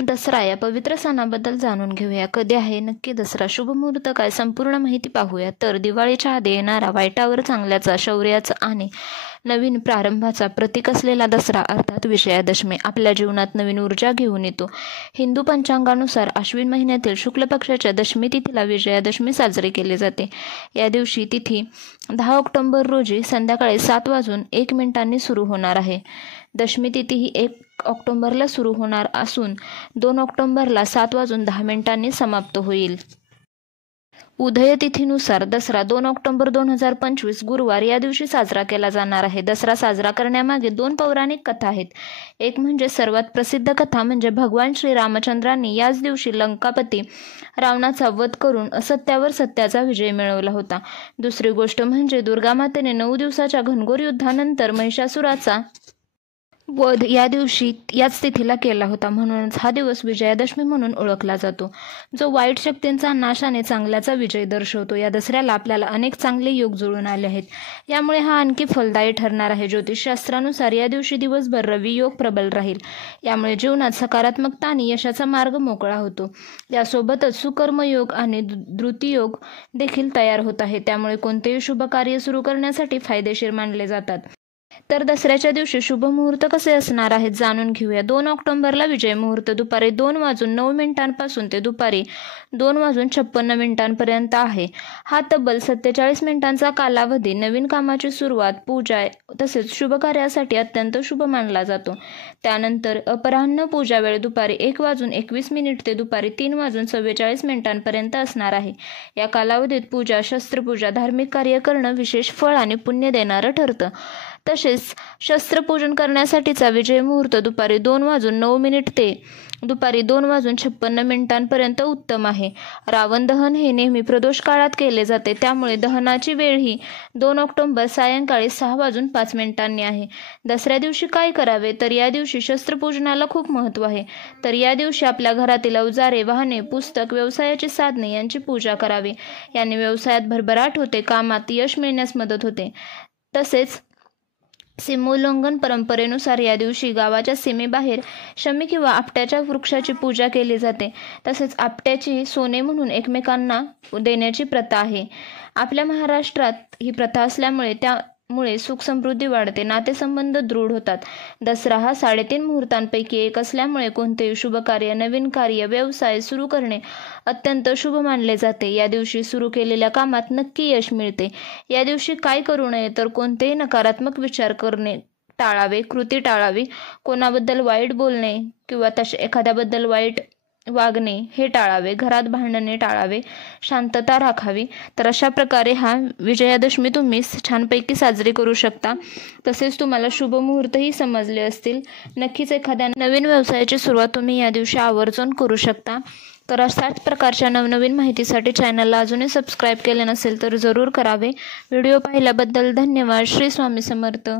दसरा या पवित्र सणाबद्दल जाणून घेऊया. कधी आहे नक्की दसरा? शुभ मुहूर्त काय? संपूर्ण माहिती पाहूया. तर दिवाळीच्या आधी येणारा वाईटावर चांगल्याचा, शौर्याचा आणि नवीन प्रारंभाचा प्रतीक असलेला दसरा अर्थात विजयादशमी आपल्या जीवनात नवीन ऊर्जा घेऊन येतो. हिंदू पंचांगानुसार अश्विन महिन्यातील शुक्ल पक्षाच्या दशमी तिथीला विजयादशमी साजरी केली जाते. या दिवशी तिथी 10 ऑक्टोबर रोजी संध्याकाळी 7:01 सुरू होणार आहे. दशमी तिथी ही 1 ऑक्टोबरला सुरू होणार असून 2 ऑक्टोबरला 7:10 समाप्त होईल. उदय तिथीनुसार दसरा 2 ऑक्टोबर 2025 गुरुवार या दिवशी साजरा केला जाणार आहे. दसरा साजरा करण्यामागे 2 पौराणिक कथा आहेत. एक म्हणजे सर्वात प्रसिद्ध कथा म्हणजे भगवान श्री रामचंद्रांनी याच दिवशी लंकापती रावणाचा वध करून असत्यावर सत्याचा विजय मिळवला होता. दुसरी गोष्ट म्हणजे दुर्गामातेने 9 दिवसाच्या घनघोर युद्धानंतर महिषासुराचा वध या दिवशी याच तिथीला केला होता. म्हणूनच हा दिवस विजयादशमी म्हणून ओळखला जातो, जो वाईट शक्तींचा नाश आणि चांगल्याचा विजय दर्शवतो. या दसऱ्याला आपल्याला अनेक चांगले योग जुळून आले आहेत, यामुळे हा आणखी फलदायी ठरणार आहे. ज्योतिषशास्त्रानुसार या दिवशी दिवसभर रवी योग प्रबल राहील, यामुळे जीवनात सकारात्मकता आणि यशाचा मार्ग मोकळा होतो. यासोबतच सुकर्मयोग आणि धृतियोग देखील तयार होत आहे, त्यामुळे कोणतेही शुभ कार्य सुरू करण्यासाठी फायदेशीर मानले जातात. तर दसऱ्याच्या दिवशी शुभ मुहूर्त कसे असणार आहेत जाणून घेऊया. 2 ऑक्टोबरला विजय मुहूर्त दुपारी 2:09 पासून ते दुपारी 2:56 आहे. हा तब्बल 47 मिनिटांचा कालावधी नवीन कामाची सुरुवात, पूजा तसेच शुभ कार्यासाठी अत्यंत शुभ मानला जातो. त्यानंतर अपराह्न पूजा वेळ दुपारी 1:21 ते दुपारी 3:44 असणार आहे. या कालावधीत पूजा, शस्त्रपूजा, धार्मिक कार्य करणं विशेष फळ आणि पुण्य देणारं ठरतं. तसेच शस्त्रपूजन करण्यासाठीचा विजय मुहूर्त दुपारी 2:09 ते दुपारी 2:56 उत्तम आहे. रावण दहन हे नेहमी प्रदोष काळात केले जाते, त्यामुळे दहनाची वेळ ही 2 ऑक्टोबर सायंकाळी 6:05 आहे. दसऱ्या दिवशी काय करावे? तर या दिवशी शस्त्रपूजनाला खूप महत्त्व आहे. तर या दिवशी आपल्या घरातील अवजारे, वाहने, पुस्तक, व्यवसायाची साधने यांची पूजा करावी. याने व्यवसायात भरभराट होते, कामात यश मिळण्यास मदत होते. तसेच सीमोल्लंघन परंपरेनुसार या दिवशी गावाच्या सीमेबाहेर शमी किंवा आपट्याच्या वृक्षाची पूजा केली जाते. तसेच आपट्याची सोने म्हणून एकमेकांना देण्याची प्रथा आहे. आपल्या महाराष्ट्रात ही प्रथा असल्यामुळे त्यामुळे सुख समृद्धी वाढते, नातेसंबंध दृढ होतात. दसरा हा 3.5 मुहूर्तांपैकी एक असल्यामुळे कोणतेही शुभ कार्य, नवीन कार्य, व्यवसाय सुरू करणे अत्यंत शुभ मानले जाते. या दिवशी सुरू केलेल्या कामात नक्की यश मिळते. या दिवशी काय करू नये? तर कोणतेही नकारात्मक विचार करणे टाळावे, कृती टाळावी, कोणाबद्दल वाईट बोलणे किंवा एखाद्याबद्दल वाईट वागणे हे टाळावे, घरात भांडणे टाळावे, शांतता राखावी. तर अशा प्रकारे हा विजयादशमी तुम्ही छानपैकी साजरी करू शकता. तसेच तुम्हाला शुभ मुहूर्तही समजले असतील. नक्कीच एखाद्या नवीन व्यवसायाची सुरुवात तुम्ही या दिवशी आवर्जून करू शकता. तर अशाच प्रकारच्या नवनवीन माहितीसाठी चॅनलला अजूनही सबस्क्राईब केले नसेल तर जरूर करावे. व्हिडिओ पाहिल्याबद्दल धन्यवाद. श्री स्वामी समर्थ.